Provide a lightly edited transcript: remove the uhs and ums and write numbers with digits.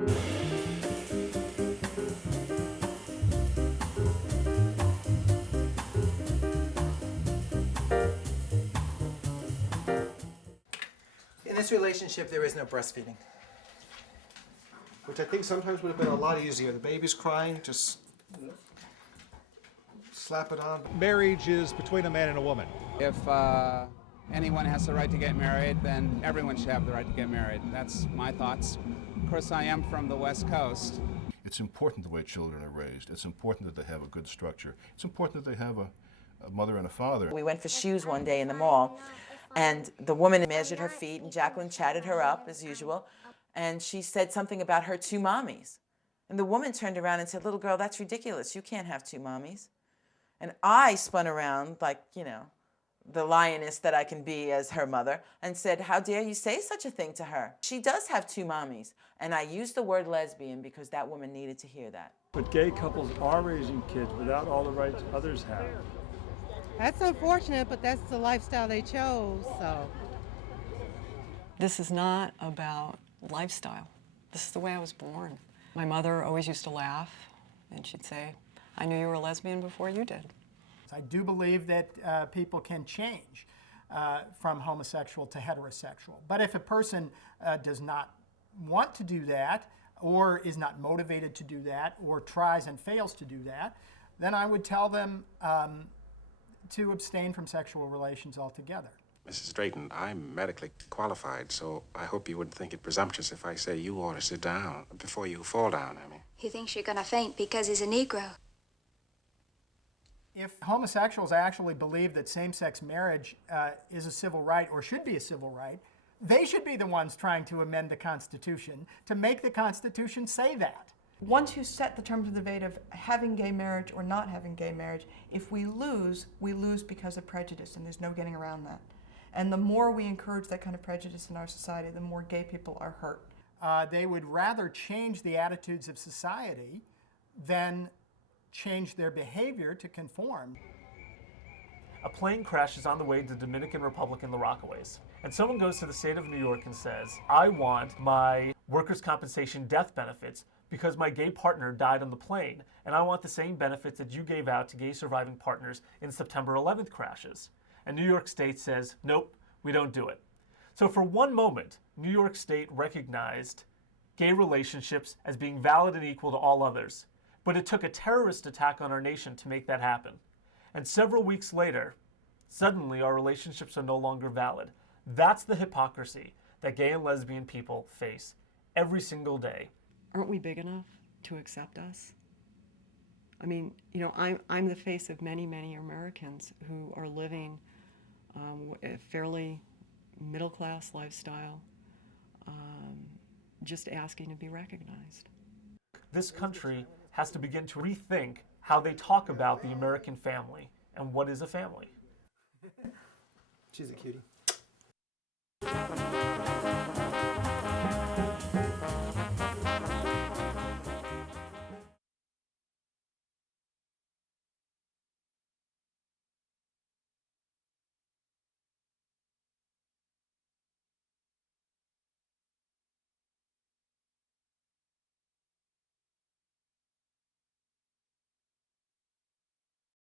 In this relationship, there is no breastfeeding. Which I think sometimes would have been a lot easier. The baby's crying, just slap it on. Marriage is between a man and a woman. If anyone has the right to get married, then everyone should have the right to get married. That's my thoughts. Of course, I am from the West Coast. It's important the way children are raised. It's important that they have a good structure. It's important that they have a mother and a father. We went for shoes one day in the mall, and the woman measured her feet, and Jacqueline chatted her up, as usual, and she said something about her two mommies. And the woman turned around and said, "Little girl, that's ridiculous. You can't have two mommies." And I spun around like, you know, the lioness that I can be as her mother, and said, "How dare you say such a thing to her? She does have two mommies." And I used the word lesbian because that woman needed to hear that. But gay couples are raising kids without all the rights others have. That's unfortunate, but that's the lifestyle they chose, so. This is not about lifestyle. This is the way I was born. My mother always used to laugh, and she'd say, "I knew you were a lesbian before you did." I do believe that people can change from homosexual to heterosexual. But if a person does not want to do that, or is not motivated to do that, or tries and fails to do that, then I would tell them to abstain from sexual relations altogether. Mrs. Drayton, I'm medically qualified, so I hope you wouldn't think it presumptuous if I say you ought to sit down before you fall down, I mean. He thinks you're gonna faint because he's a Negro. If homosexuals actually believe that same-sex marriage is a civil right or should be a civil right, they should be the ones trying to amend the Constitution to make the Constitution say that. Once you set the terms of debate of having gay marriage or not having gay marriage, if we lose because of prejudice, and there's no getting around that. And the more we encourage that kind of prejudice in our society, the more gay people are hurt. They would rather change the attitudes of society than change their behavior to conform. A plane crashes on the way to the Dominican Republic in the Rockaways, and someone goes to the state of New York and says, "I want my workers' compensation death benefits because my gay partner died on the plane, and I want the same benefits that you gave out to gay surviving partners in September 11th crashes." And New York State says, "Nope, we don't do it." So for one moment, New York State recognized gay relationships as being valid and equal to all others. But it took a terrorist attack on our nation to make that happen. And several weeks later, suddenly our relationships are no longer valid. That's the hypocrisy that gay and lesbian people face every single day. Aren't we big enough to accept us? I mean, you know, I'm the face of many, many Americans who are living a fairly middle-class lifestyle, just asking to be recognized. This country has to begin to rethink how they talk about the American family and what is a family. She's a cutie.